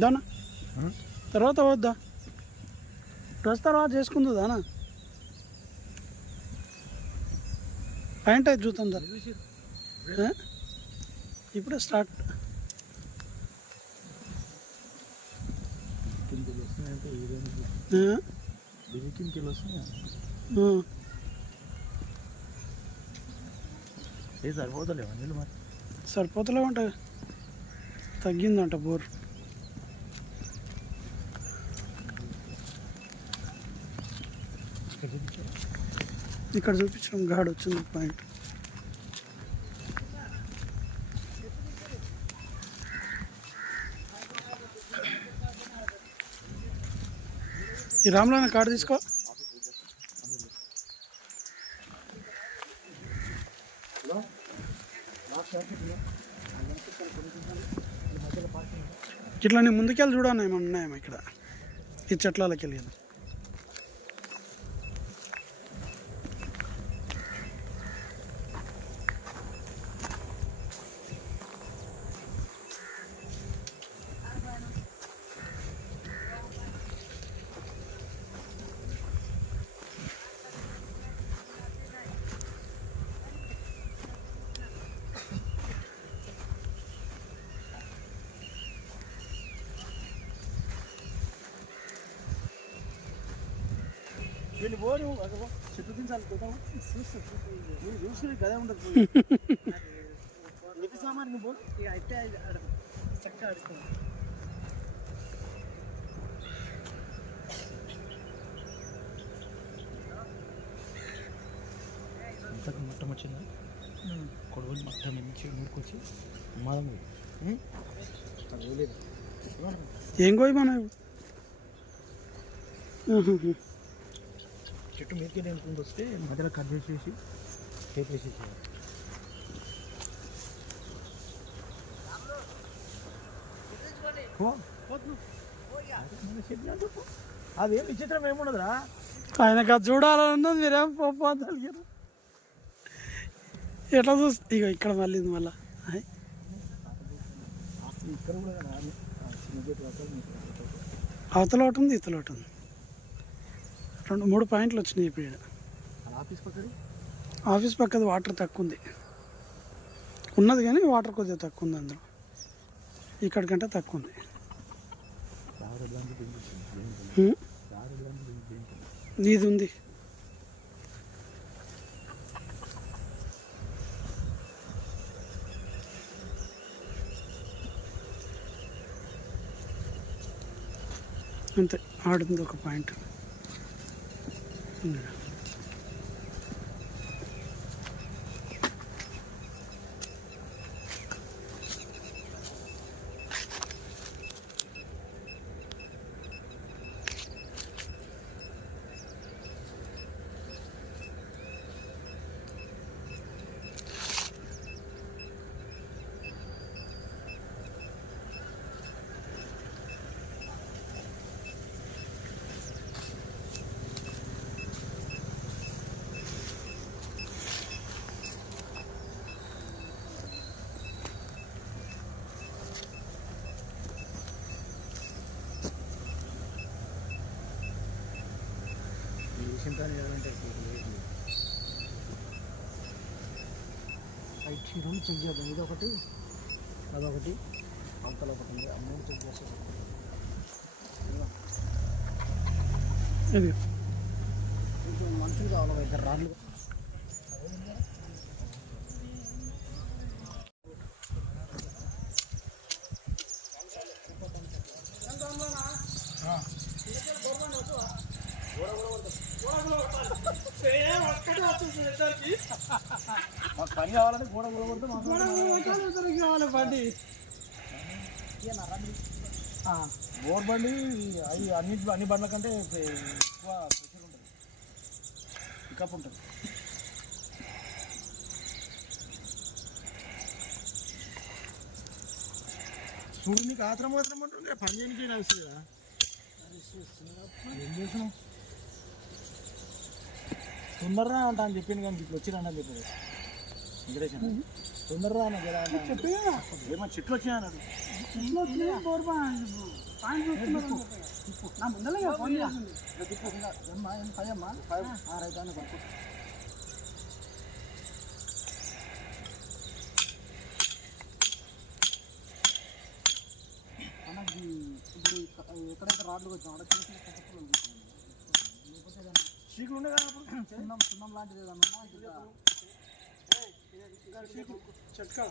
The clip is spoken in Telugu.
దానా? తర్వాత వద్దా డ్రెస్ తర్వాత చేసుకుందు దానా? ప్యాంట్ అయితే చూద్దాం? ఇప్పుడే స్టార్ట్ సరిపోతలేవా నీళ్ళు మరి? సరిపోతలేవంట. తగ్గిందంట బోర్. ఇక్కడ చూపించడం గాడ్ వచ్చింది పాయింట్. ఈ రామ్లాన కార్డు తీసుకో. ఇట్లా నేను ముందుకెళ్ళి చూడాలి ఏమన్నా ఉన్నాయమ్మా ఇక్కడ. ఈ చెట్లకి వెళ్ళి వీళ్ళు పోరు చెట్టు దించాలి చూద్దాం నువ్వు చూసుకుని కదే ఉండదు నీకు సామాన్ నువ్వు పో. ఇక అయితే చక్కగా ఆడుకో ఇంతకు మొత్తం వచ్చిందా? కొడుకుని మొత్తం నుంచి నూరుకొచ్చి మాదం అది వేయలేదు ఏం కోయి మనం చెట్టు మీదకి వెళ్ళి వస్తే మధ్యలో కట్ చేసేసి టేప్ వేసేసేయాలి పో, పోతు. అదే విచిత్రం ఏముండదురా? ఆయనకు అది చూడాలన్నది మీరేం పోతారు ఎట్లా చూస్తే ఇక ఇక్కడ మళ్ళీ మళ్ళా. అవతల ఒకటి ఉంది ఇతల ఒకటి ఉంది. రెండు మూడు పాయింట్లు వచ్చినాయి ఇప్పుడు ఆఫీస్ పక్కది? ఆఫీస్ పక్కది వాటర్ తక్కువ ఉంది ఉన్నది కానీ వాటర్ కొద్దిగా తక్కువ ఉంది అందులో ఇక్కడికంటే తక్కువ ఉంది నీది ఉంది. అంతే ఆడుతుంది ఒక పాయింట్. ఈ కానీ ఏమంటే రైట్ రెండు చెక్ చేద్దాం. ఇది ఒకటి అదొకటి అవతల ఒకటి ఉంది. ఆ మూడు చెక్ చేస్తే ఇది. మనుషులు కావాలి ఒక ఇద్దరు రాళ్ళు. మాకు పని కావాలంటే గోడ మాకు బండి. బోర్ బండి అవి అన్ని అన్ని బండ్ల కంటే ఎక్కువ ప్రెషర్ ఉంటుంది. పికప్ ఉంటుంది. చూడు నీకు ఆత్రం మాత్రం ఉంటుంది పని చేయడానికి కదా. ఏం చేసినావు తొందరరా అంట అని చెప్పింది కానీ ఇప్పుడు వచ్చిరా అని చెప్పాడు. వెంకటేష్ అన్న. తొందరరా అన్న జరా అన్న. ఏమో చెట్లు వచ్చినా అన్నాడు. బోర్ పాయింట్ చూస్తున్నారు అని చెప్పి. నా ముందర ఇక ఫోన్ చేసింది. ఏమ్మా ఏం ఫైవ్ అమ్మా? ఫైవ్. రైట్ అని కొట్టు మనకి ఇప్పుడు ఎక్కడైతే రాడ్లు వచ్చాం అక్కడ చిన్న చిన్న చీకులు ఉండే కదా సున్నం సున్నం లాంటిది ఏదైనా ఉన్నా ఇట్లా చట్కా